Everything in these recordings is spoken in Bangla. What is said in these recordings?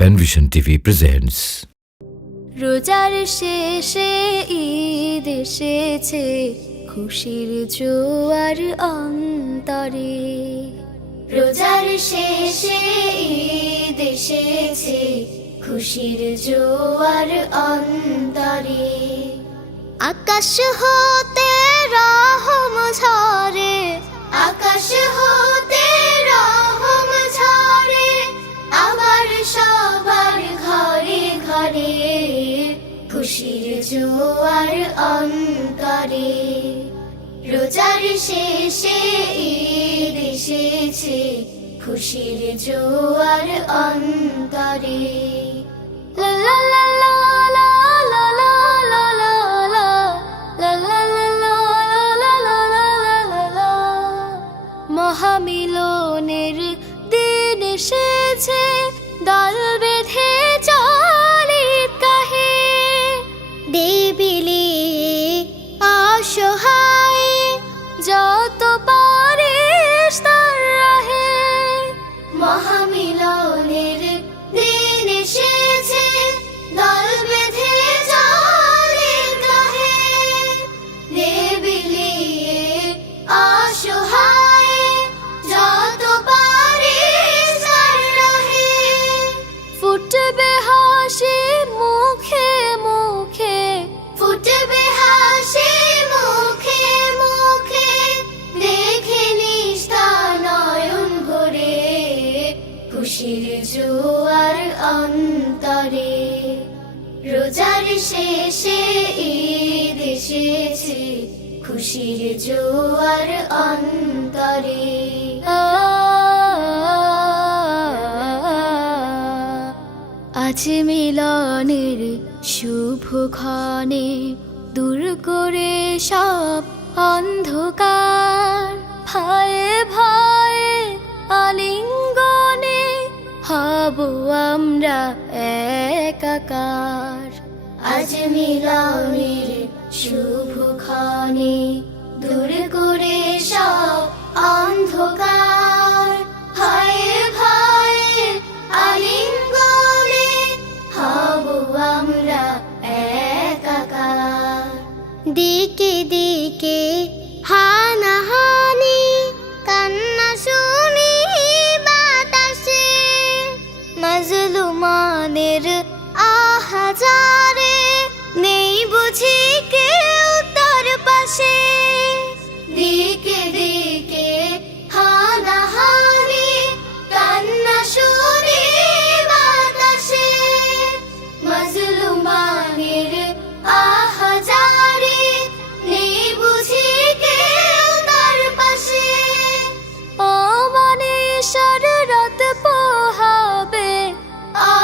Panvision TV presents. রোজার শেষে ঈদ এসেছে, খুশির জোয়ার অন্তরে। রোজার শেষে ঈদ এসেছে, খুশির জোয়ার অন্তরে। আকাশ হতে রহম ঝরে, আকাশ হতে রহম ঝরে, আবার সবার ঘরে ঘরে খুশির জোয়ার অন্তরে। রোজার শেষে ঈদ এসেছে, খুশির জোয়ার অন্তরে। লা লা লা লা লা লা লা লা লা লা লা লা লা লা লা লা লা। মহামিলনের দিন এসেছে, দল বেঁধে চলে কাহে। দেবিলে অসহায় যত পারিস তার রাহে। মহামিলনের দিন এসেছে, দল বেঁধে চলে কাহে। দেবিলে অসহায় যত পারিস তার রাহে। ফুটবে হাসি মুখে মুখে, ফুটবে হাসি মুখে মুখে, দেখে নিস্তা নয়ন ভরে খুশির জোয়ার অন্তরে। রোজার শেষে ঈদ এসেছে, খুশির জোয়ার অন্তরে। আজ মিলনের শুভক্ষণে দূর করে সব অন্ধকার। ভয়ে ভয়ে আলিঙ্গনে হব আমরা একাকার। আজ মিলনের শুভক্ষণে দূর করে সব অন্ধকার। ভয়ে ভয়ে আলিঙ্গনে হব আমরা একাকার। দিকে দিকে হানাহানি, কান্না শুনি বাতাসে। মাজলুমানের আহাজারে, নেই বুঝি কেউ তার পাশে। দিকে দিকে হানাহানি, কান্না শুনি বাতাসে। মাজলুমানের আহাজারে, নেই বুঝি কেউ তার পাশে। অমানিসার রাত পোহাবে,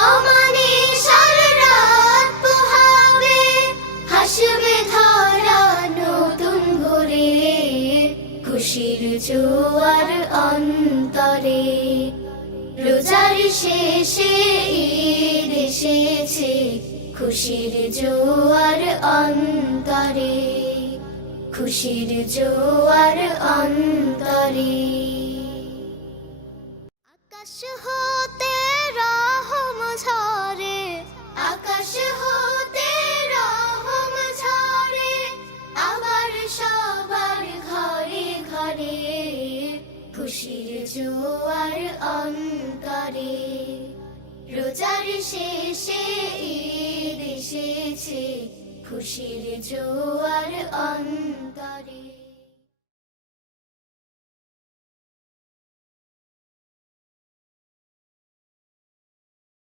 অমানিসার রাত পোহাবে, হাসবে ধরা নতুন ভোরে খুশির জোয়ার অন্তরে। রোজার শেষে ঈদ এসেছে, খুশির জোয়ার অন্তরে, খুশির জোয়ার অন্তরে। আকাশ হতে রহম ঝরে, আকাশ হতে রহম ঝরে, আবার সবার ঘরে ঘরে খুশির জোয়ার অন্তরে। রোজার শেষে ঈদ এসেছে, খুশির জোয়ার অন্তরে।